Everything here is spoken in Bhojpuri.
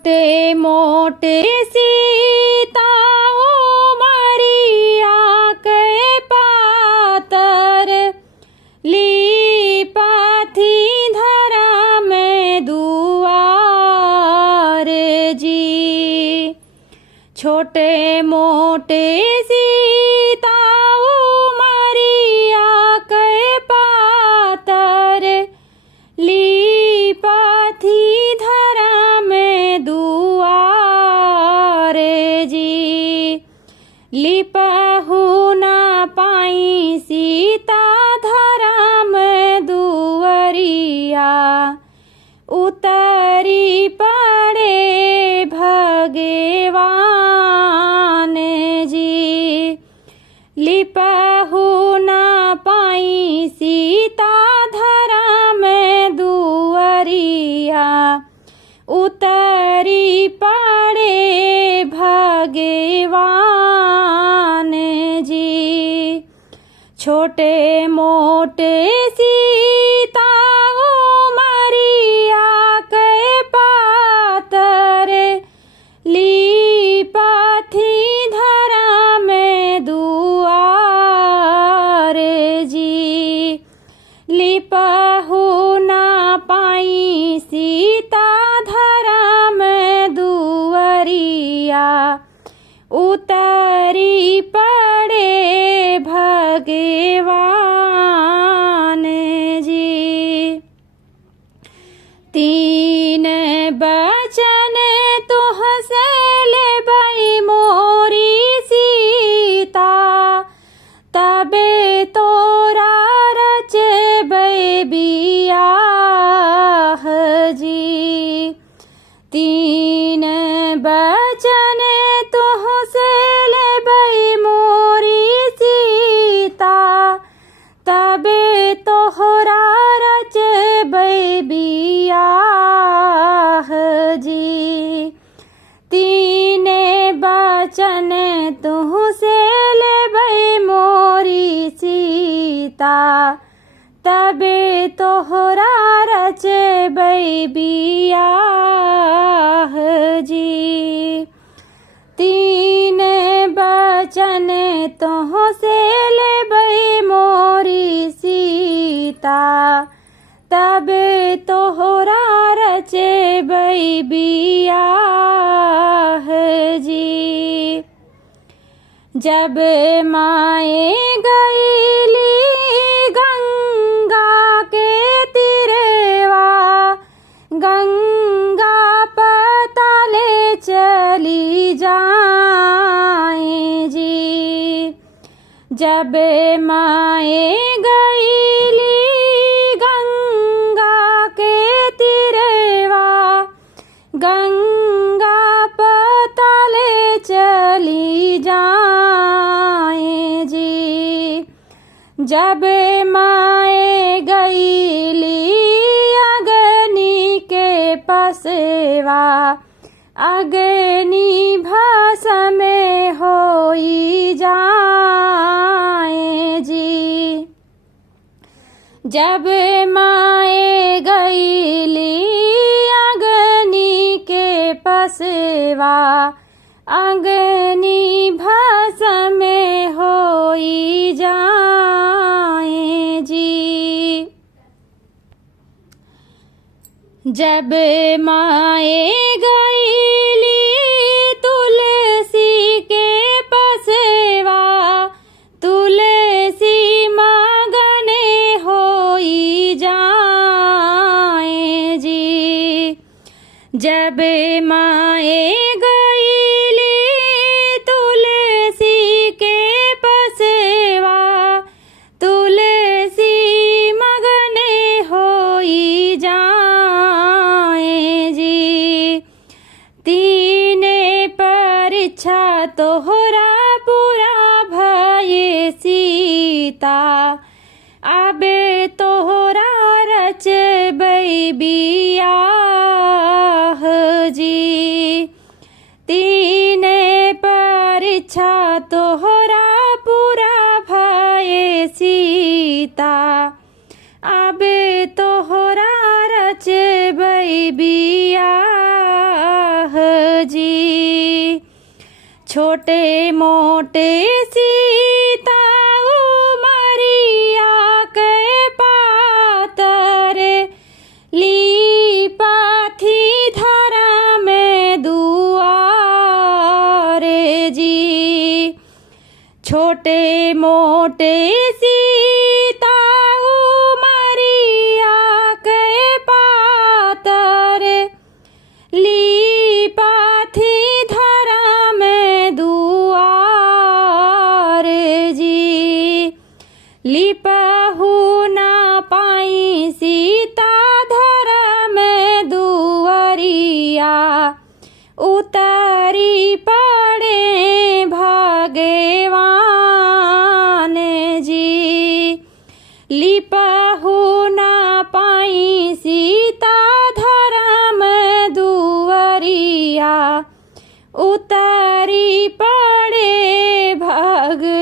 छोटे मोटे सीताओ मरिया के पातर लीपाथी धरा में दुआर जी। छोटे मोटे सीताओ मरिया के पातर लीपाथी धरा में दुआर जी। लिपहु ना पाई सीता धरा में दुअरिया उतरी पड़े भगवान जी। लिपहु ना पाई सीता धरा में दुअरिया उतरी पड़े भगवान जी। छोटे मोटे सीताओ मरिया के पातर लीपाथी धरा में दुआर जी। लिपहु ना पाई सीता धरा में दुअरिया उतरी पड़े भगवान जी। तीन बचन तुहसे लेबै मोरी सीता तबे तोरा रचबै बियाह जी। तीन बचन तुहसे लेबै मोरी सीता तबे तोहरा रचबै बियाह जी। तीने बचन तुहसे लेबै मोरी सीता तबे तोहरा रचबै बियाह जी। तीन बचन तुहसे लेबै मोरी सीता तबे तोहरा रचबै बियाह जी। जब माए गईली गंगा के तीरेवा गंगा पताले चली जाए जी। जब माए गईली गंगा के तीरेवा गंगा पताले चली जाए जी। जब माए गईली अग्नि के पसेवा अग्नि भस्म होई जाए जी। जब माए गईली अग्नि के पसेवा अग्नि भस्म होई जाए जी। जब माए गईली तुलसी के पसेवा तुलसी मगन होई जाए जी। जब माए गईली तुलसी के पसेवा तुलसी मगन होई जाए जी। तीने परीक्षा तोहरा पूरा भये सीता अबे तोहरा रचबै बियाह जी। तीने परीक्षा तोहरा पूरा भये सीता अबे तोहरा रचबै बियाह छोटे मोटे सीता उमरिया के पातरे लीपाथी धरा में दुआरे जी। छोटे मोटे सीता उमरिया के पातरे लीपाथी धरा में दुआरे जी। लिपहु ना पाई सीता धरा में दुआरिया उतारी पड़े भगवान जी। लिपहु ना पाई सीता धर्म दुआरिया उतारी पड़े भगवान